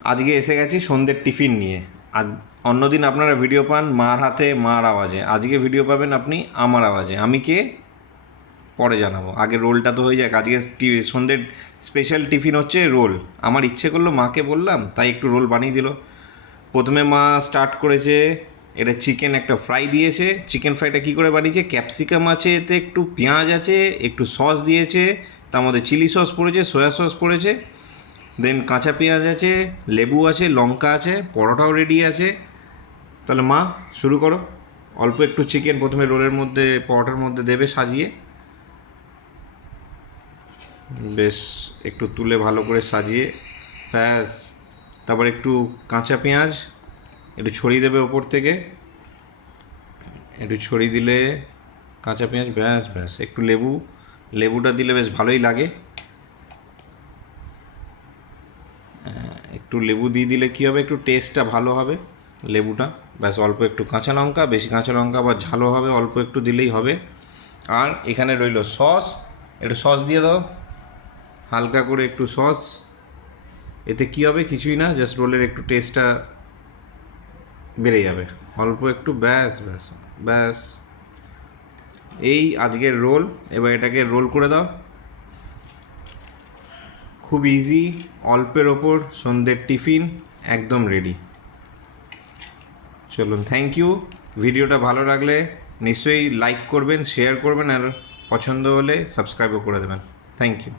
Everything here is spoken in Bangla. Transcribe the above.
আজকে এসে গেছি সন্ধ্যের টিফিন নিয়ে। আজ অন্যদিন আপনারা ভিডিও পান মার হাতে মার আওয়াজে, আজকে ভিডিও পাবেন আপনি আমার আওয়াজে। আমি কে পরে জানাবো, আগে রোলটা তো হয়ে যাক। আজকে সন্ধ্যের স্পেশাল টিফিন হচ্ছে রোল। আমার ইচ্ছে করলো, মাকে বললাম, তাই একটু রোল বানিয়ে দিল। প্রথমে মা স্টার্ট করেছে, এটা চিকেন একটা ফ্রাই দিয়েছে। চিকেন ফ্রাইটা কী করে বানিয়েছে, ক্যাপসিকাম আছে, এতে একটু পেঁয়াজ আছে, একটু সস দিয়েছে, তার মধ্যে চিলি সস পড়েছে, সয়া সস পড়েছে, দেন কাঁচা পেঁয়াজ আছে, লেবু আছে, লঙ্কা আছে, পরোটাও রেডি আছে। তাহলে মা শুরু করো। অল্প একটু চিকেন প্রথমে রোলের মধ্যে, পরোটার মধ্যে দেবে সাজিয়ে, বেশ একটু তুলে ভালো করে সাজিয়ে, ব্যাস। তারপর একটু কাঁচা পেঁয়াজ একটু ছড়িয়ে দেবে ওপর থেকে, একটু ছড়িয়ে দিলে কাঁচা পেঁয়াজ, ব্যাস ব্যাস। একটু লেবু, লেবুটা দিলে বেশ ভালোই লাগে। একটু লেবু দিয়ে দিলে কী হবে, একটু টেস্টটা ভালো হবে লেবুটা। ব্যাস, অল্প একটু কাঁচা লঙ্কা, বেশি কাঁচা লঙ্কা আবার ঝালও হবে, অল্প একটু দিলেই হবে। আর এখানে রইল সস, একটু সস দিয়ে দাও, হালকা করে একটু সস। এতে কী হবে, কিছুই না, জাস্ট রোলের একটু টেস্টটা বেড়ে যাবে, অল্প একটু, ব্যাস ব্যাস ব্যাস। এই আজকের রোল। এবার এটাকে রোল করে দাও। খুব ইজি, অল্পের ওপর সন্ধ্যের টিফিন একদম রেডি। চলুন, থ্যাংক ইউ। ভিডিওটা ভালো লাগলে নিশ্চয়ই লাইক করবেন, শেয়ার করবেন, আর পছন্দ হলে সাবস্ক্রাইবও করে দেবেন। Thank you.